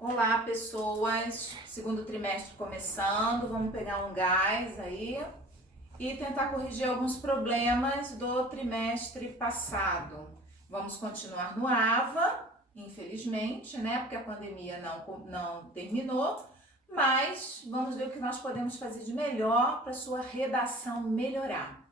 Olá, pessoas. Segundo trimestre começando, vamos pegar um gás aí e tentar corrigir alguns problemas do trimestre passado. Vamos continuar no AVA, infelizmente, né? Porque a pandemia não terminou, mas vamos ver o que nós podemos fazer de melhor para sua redação melhorar.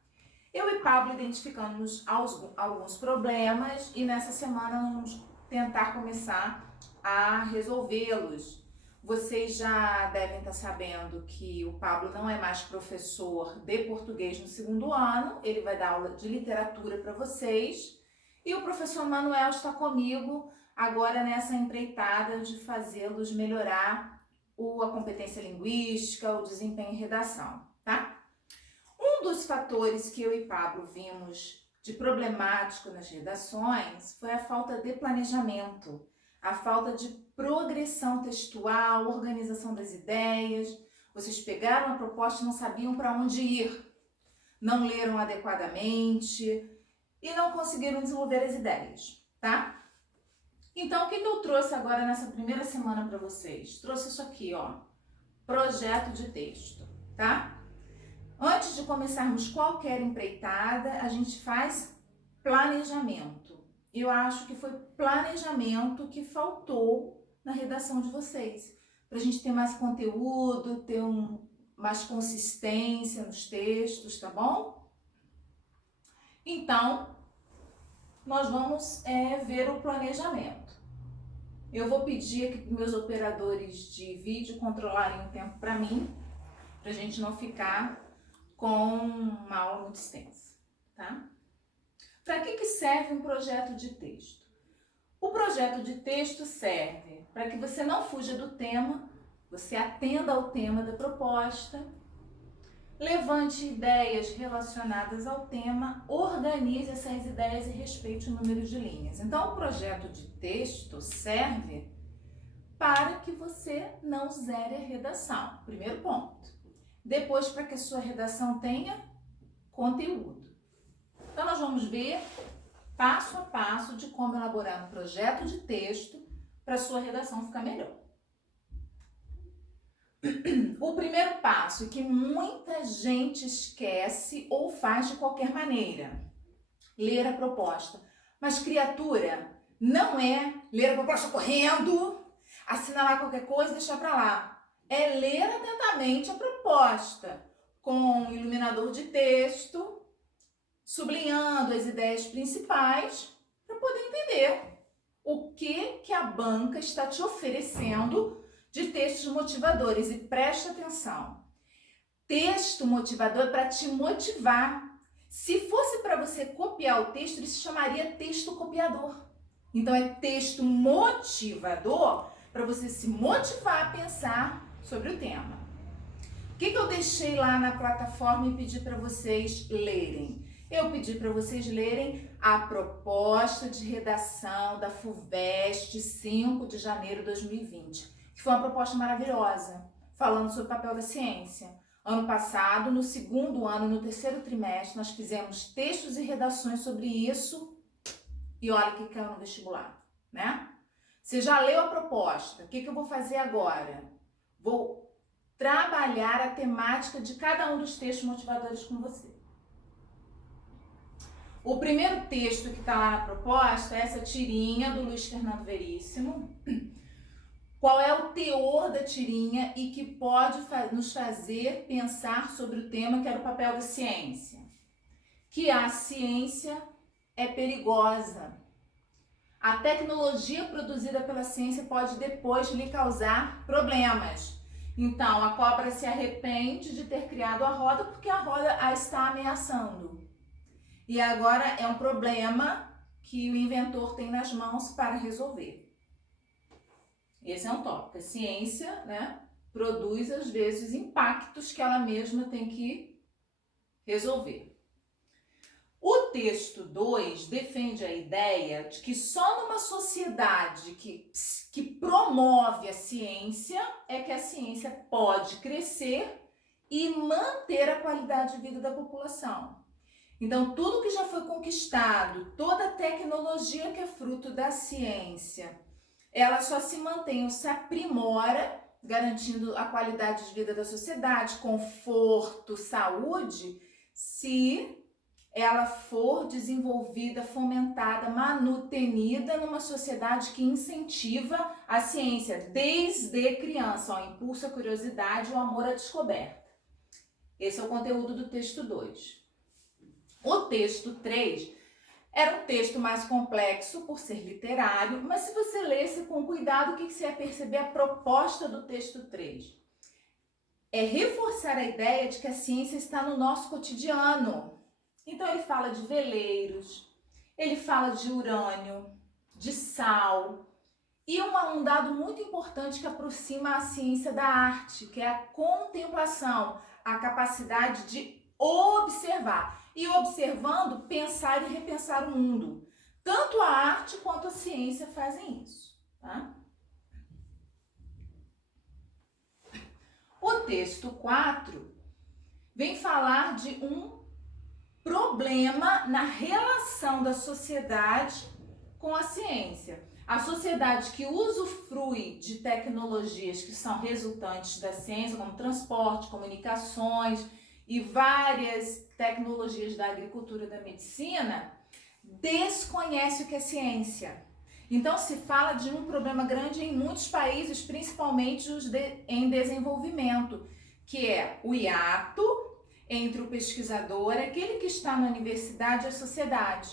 Eu e Pablo identificamos alguns problemas e nessa semana nós vamos tentar começar a resolvê-los. Vocês já devem estar sabendo que o Pablo não é mais professor de português no segundo ano, ele vai dar aula de literatura para vocês. E o professor Manuel está comigo agora nessa empreitada de fazê-los melhorar a competência linguística, o desempenho em redação, tá? Um dos fatores que eu e Pablo vimos de problemático nas redações foi a falta de planejamento, a falta de progressão textual, organização das ideias. Vocês pegaram a proposta e não sabiam para onde ir, não leram adequadamente e não conseguiram desenvolver as ideias, tá? Então, o que eu trouxe agora nessa primeira semana para vocês? Trouxe isso aqui, ó, projeto de texto, tá? Antes de começarmos qualquer empreitada, a gente faz planejamento. Eu acho que foi planejamento que faltou na redação de vocês. Para a gente ter mais conteúdo, ter mais consistência nos textos, tá bom? Então, nós vamos ver o planejamento. Eu vou pedir aqui para meus operadores de vídeo controlarem o tempo para mim, para a gente não ficar com uma aula muito extensa, tá? Para que serve um projeto de texto? O projeto de texto serve para que você não fuja do tema, você atenda ao tema da proposta, levante ideias relacionadas ao tema, organize essas ideias e respeite o número de linhas. Então, o projeto de texto serve para que você não zere a redação, primeiro ponto. Depois, para que a sua redação tenha conteúdo. Então, nós vamos ver passo a passo de como elaborar um projeto de texto para a sua redação ficar melhor. O primeiro passo, que muita gente esquece ou faz de qualquer maneira, ler a proposta. Mas, criatura, não é ler a proposta correndo, assinalar qualquer coisa e deixar para lá. É ler atentamente a proposta, com iluminador de texto, sublinhando as ideias principais, para poder entender o que a banca está te oferecendo de textos motivadores. E preste atenção, texto motivador é para te motivar. Se fosse para você copiar o texto, ele se chamaria texto copiador. Então é texto motivador para você se motivar a pensar sobre o tema. O que eu deixei lá na plataforma e pedi para vocês lerem? Eu pedi para vocês lerem a proposta de redação da FUVEST 5 de janeiro de 2020, que foi uma proposta maravilhosa, falando sobre o papel da ciência. Ano passado, no segundo ano, no terceiro trimestre, nós fizemos textos e redações sobre isso e olha o que caiu no vestibular, né? Você já leu a proposta, o que eu vou fazer agora? Vou trabalhar a temática de cada um dos textos motivadores com você. O primeiro texto que está lá na proposta é essa tirinha do Luiz Fernando Veríssimo. Qual é o teor da tirinha e que pode nos fazer pensar sobre o tema que era o papel da ciência? Que a ciência é perigosa. A tecnologia produzida pela ciência pode depois lhe causar problemas. Então, a cobra se arrepende de ter criado a roda porque a roda a está ameaçando. E agora é um problema que o inventor tem nas mãos para resolver. Esse é um tópico. A ciência, né, produz, às vezes, impactos que ela mesma tem que resolver. O texto 2 defende a ideia de que só numa sociedade que promove a ciência é que a ciência pode crescer e manter a qualidade de vida da população. Então, tudo que já foi conquistado, toda a tecnologia que é fruto da ciência, ela só se mantém ou se aprimora, garantindo a qualidade de vida da sociedade, conforto, saúde, se ela for desenvolvida, fomentada, manutenida numa sociedade que incentiva a ciência desde criança, o impulso à curiosidade e o amor à descoberta. Esse é o conteúdo do texto 2. O texto 3 era um texto mais complexo por ser literário, mas se você lesse com cuidado, o que você ia perceber? A proposta do texto 3 é reforçar a ideia de que a ciência está no nosso cotidiano. Então ele fala de veleiros, ele fala de urânio, de sal e um dado muito importante que aproxima a ciência da arte, que é a contemplação, a capacidade de observar e, observando, pensar e repensar o mundo. Tanto a arte quanto a ciência fazem isso, tá? O texto 4 vem falar de um problema na relação da sociedade com a ciência. A sociedade que usufrui de tecnologias que são resultantes da ciência, como transporte, comunicações e várias tecnologias da agricultura e da medicina, desconhece o que é ciência. Então se fala de um problema grande em muitos países, principalmente os em desenvolvimento, que é o hiato entre o pesquisador, aquele que está na universidade, e a sociedade.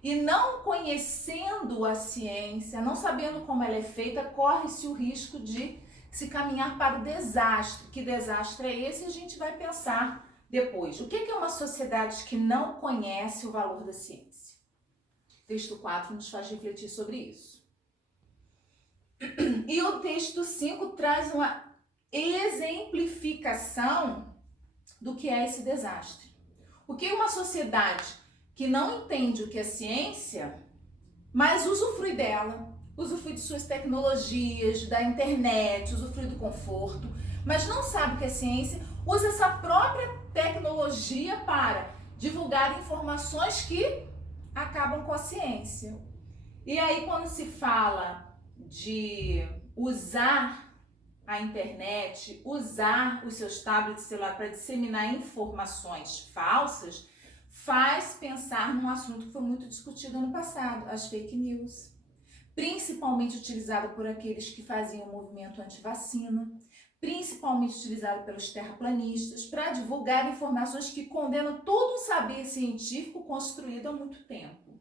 E não conhecendo a ciência, não sabendo como ela é feita, corre-se o risco de se caminhar para o desastre. Que desastre é esse? A gente vai pensar depois. O que é uma sociedade que não conhece o valor da ciência? O texto 4 nos faz refletir sobre isso. E o texto 5 traz uma exemplificação do que é esse desastre. O que é uma sociedade que não entende o que é ciência, mas usufrui dela, usufrui de suas tecnologias, da internet, usufrui do conforto, mas não sabe o que é ciência, usa essa própria tecnologia para divulgar informações que acabam com a ciência. E aí, quando se fala de usar a internet, usar os seus tablets de celular para disseminar informações falsas, faz pensar num assunto que foi muito discutido no passado, as fake news, principalmente utilizada por aqueles que faziam o movimento anti-vacina, principalmente utilizada pelos terraplanistas para divulgar informações que condenam todo o saber científico construído há muito tempo.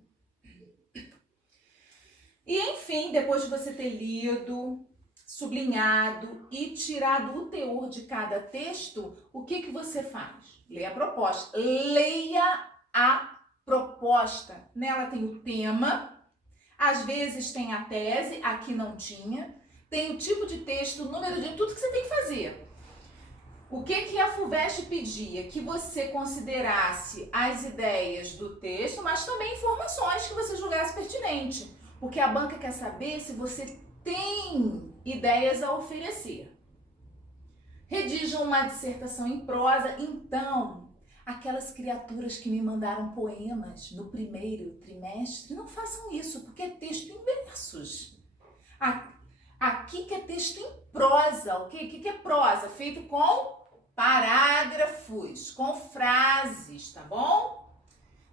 E enfim, depois de você ter lido, sublinhado e tirado o teor de cada texto, o que você faz? Leia a proposta. Leia a proposta. Nela tem o tema, às vezes tem a tese, aqui não tinha, tem o tipo de texto, o número de tudo que você tem que fazer. O que a FUVEST pedia? Que você considerasse as ideias do texto, mas também informações que você julgasse pertinente. Porque a banca quer saber se você tem ideias a oferecer. Redijam uma dissertação em prosa. Então, aquelas criaturas que me mandaram poemas no primeiro trimestre, não façam isso, porque é texto em versos. Aqui que é texto em prosa. O que é prosa? Feito com parágrafos, com frases, tá bom?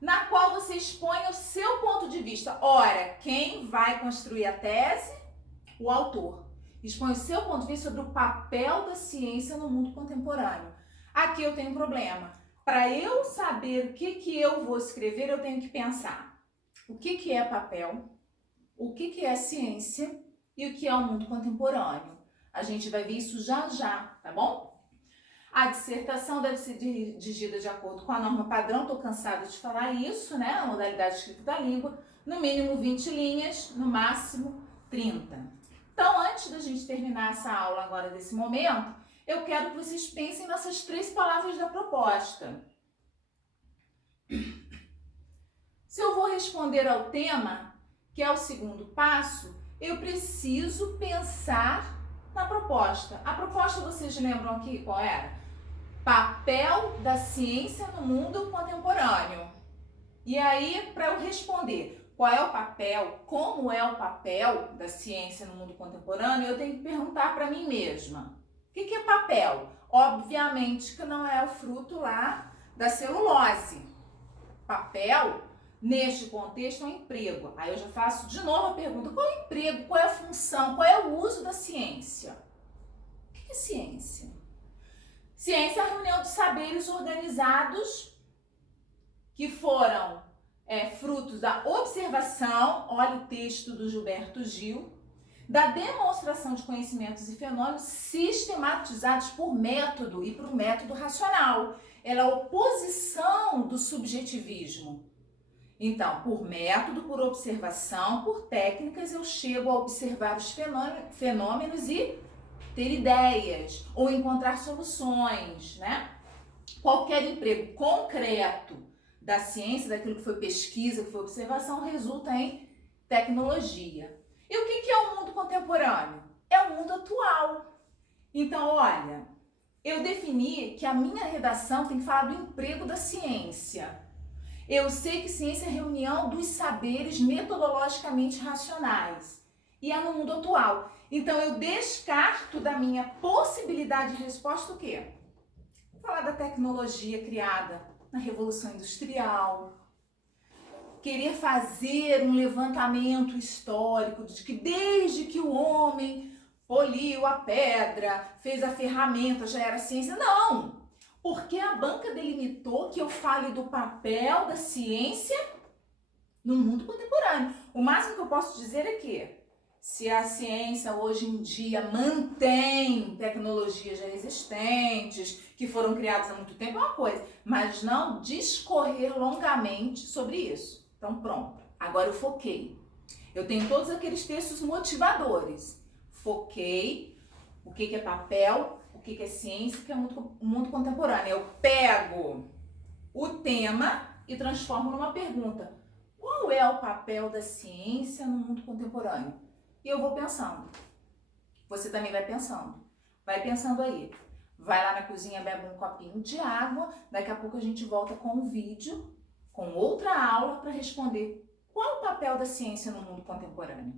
Na qual você expõe o seu ponto de vista. Ora, quem vai construir a tese? O autor. Expõe o seu ponto de vista sobre o papel da ciência no mundo contemporâneo. Aqui eu tenho um problema. Para eu saber o que eu vou escrever, eu tenho que pensar o que é papel, o que é ciência e o que é o mundo contemporâneo. A gente vai ver isso já já, tá bom? A dissertação deve ser dirigida de acordo com a norma padrão, estou cansada de falar isso, né? A modalidade escrita da língua, no mínimo 20 linhas, no máximo 30. Então, antes da gente terminar essa aula agora desse momento, eu quero que vocês pensem nessas 3 palavras da proposta. Se eu vou responder ao tema, que é o segundo passo, eu preciso pensar na proposta. A proposta, vocês lembram aqui qual era? Papel da ciência no mundo contemporâneo. E aí, para eu responder qual é o papel, como é o papel da ciência no mundo contemporâneo, eu tenho que perguntar para mim mesma. O que é papel? Obviamente que não é o fruto lá da celulose. Papel, neste contexto, é um emprego. Aí eu já faço de novo a pergunta, qual é o emprego, qual é a função, qual é o uso da ciência? O que é ciência? Ciência é a reunião de saberes organizados que foram frutos da observação, olha o texto do Gilberto Gil, da demonstração de conhecimentos e fenômenos sistematizados por método e por método racional. Ela é a oposição do subjetivismo. Então, por método, por observação, por técnicas, eu chego a observar os fenômenos e ter ideias ou encontrar soluções, né? Qualquer emprego concreto da ciência, daquilo que foi pesquisa, que foi observação, resulta em tecnologia. E o que é o mundo contemporâneo? É o mundo atual. Então, olha, eu defini que a minha redação tem que falar do emprego da ciência. Eu sei que ciência é a reunião dos saberes metodologicamente racionais. E é no mundo atual. Então, eu descarto da minha possibilidade de resposta o quê? Falar da tecnologia criada na Revolução Industrial. Querer fazer um levantamento histórico de que desde que o homem poliu a pedra, fez a ferramenta, já era ciência. Não! Porque a banca delimitou que eu fale do papel da ciência no mundo contemporâneo. O máximo que eu posso dizer é que se a ciência hoje em dia mantém tecnologias já existentes, que foram criadas há muito tempo, é uma coisa, mas não discorrer longamente sobre isso. Então pronto, agora eu foquei. Eu tenho todos aqueles textos motivadores. Foquei o que é papel, o que é ciência, o que é o mundo contemporâneo. Eu pego o tema e transformo numa pergunta. Qual é o papel da ciência no mundo contemporâneo? E eu vou pensando. Você também vai pensando. Vai pensando aí. Vai lá na cozinha, bebe um copinho de água. Daqui a pouco a gente volta com um vídeo, com outra aula para responder qual o papel da ciência no mundo contemporâneo.